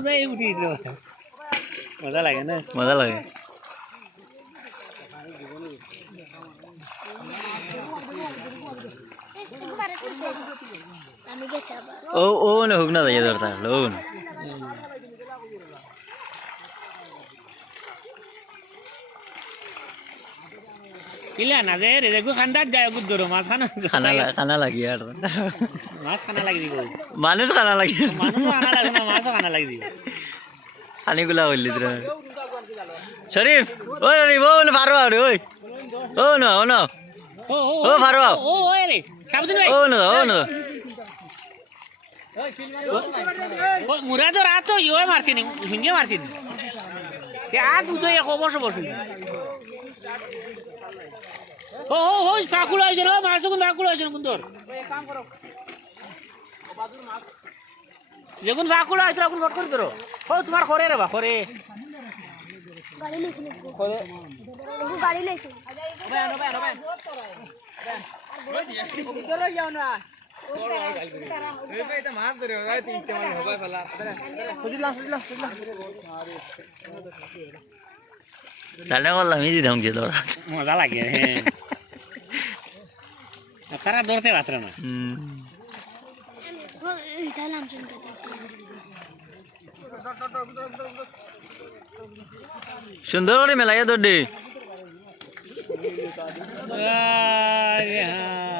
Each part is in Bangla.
মজাই উঠি মজা লাগে না মজা লাগে ও ও না হুক না যাই ধরতা ও না কিলা না যে রে খান্দার যায় গুদ্দর মাছ খানা খানা খানা লাগি আর মাছ খানা লাগি দিব মানুষ খানা লাগি মানুষ খানা লাগে না মাছও খানা লাগি দিব খানিগুলা হইলি তোরা শরীফ ও শরীফ ও না পারো আরে ওই ও না ও না ও ও ও ও রে সাবধান ভাই ও না ও না মুরাদর আ ইয়ে মারছিন হিঙ্গে মারছিন আগ উদয় এক বসে বসে ও ও ও পাকুল আইছে রে মাছ কোন পাকুল আইছে কোন তোর যেগুন পাকুল আইছে কোন ফট করে ধরো ও তোমার করে রে বা করে গাড়ি লেছি গাড়ি লেছি রান্না করলাম ইজি ধাম দিয়ে ধরা মজা লাগে হ্যাঁ। তারা ধরতে পারছে না। সুন্দর করে মেলাইয়া তোর দে আরে হায়।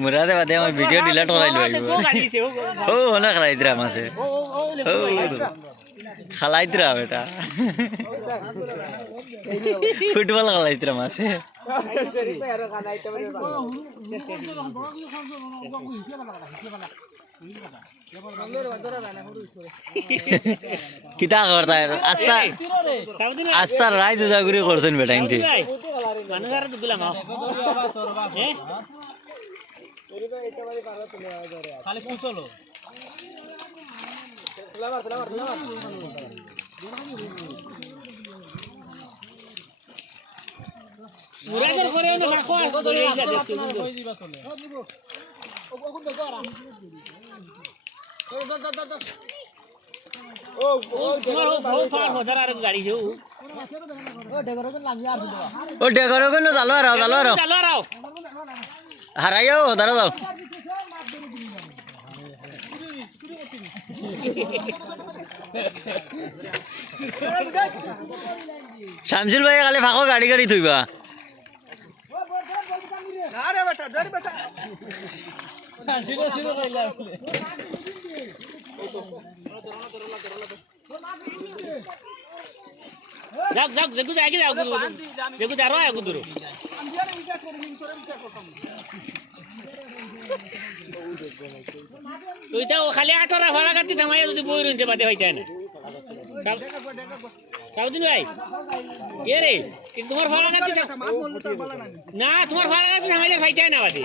মুরাদে বাদে আমার ভিডিও ডিলিট গাড়ি দিছে ও হনা খালাইতরা মাসে ও ও ও খালাইতরা বেটা ফুটবল খালাইতরা মাসে কিতা করতা আস্তা আস্তা রাই দুজা করে করছেন বেটা ইনতে মানুষ আর দিলাম হ্যাঁ মুরাদের করে না কাকো আর করে এইটা দেখছি ও তোমার ও ও ফার হদার আর গাড়ি ছে ও ও ডেকোরে কোন আর চালো আর চালো রাও হারাইও দাঁড়া দাও শামসুল ভাই খালি ফাঁকো গাড়ি গাড়ি থইবা। যাক যাক দেখু যাই যাও দেখু যা রয় তুইটা ও খালি আটরা ভাড়া কাটি থামাই যদি বই রইতে বাদে হইতে না। সাউদিন ভাই এ রে, কিন্তু তোমার ভাড়া কাটি না, তোমার ভাড়া কাটি থামাইলে ভাইতে না বাদে।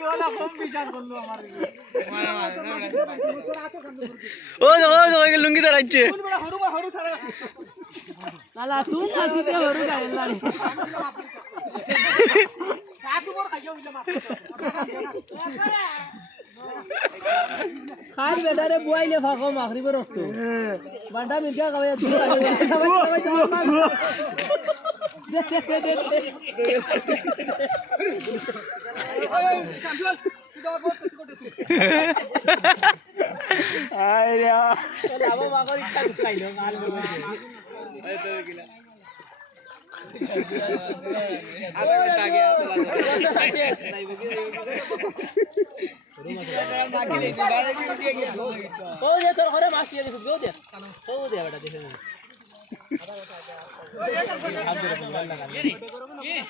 দেখো ও দেখো লুঙ্গি দাঁড়াচ্ছে খাই বেটারে বুয়াইলে ফাঁকো মাখরিব রক্ত। বান্ডা মির্কা খাওয়াই দূর ও যে তোর ঘরে মাছ দিয়ে দিছিস গো দে ও বেটা দেখে নে।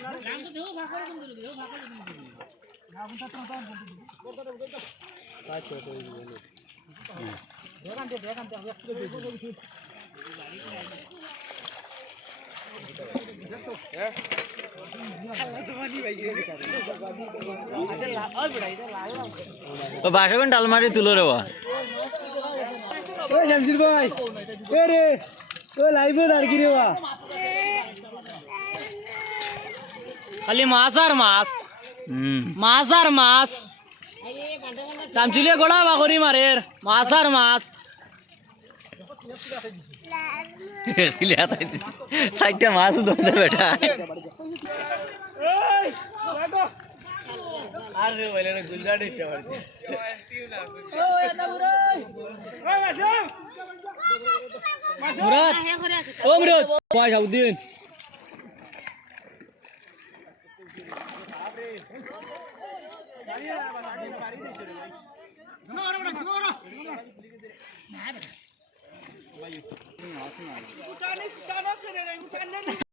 ও বাসন ডালমারি তুলো রে ওই শামসির ভাই রে ও লাইভে দাঁড় কি রে বা খালি মাছ আর মাছ। হুম। মাছ আর মাছ। চামচুলিয়ে গোড়া বাগরি মারের মাছ আর মাছ। সাইডটা মাছ ধরতে বেটা। মুরাদ। ও মুরাদ Utanesi, utanesi, utanesi.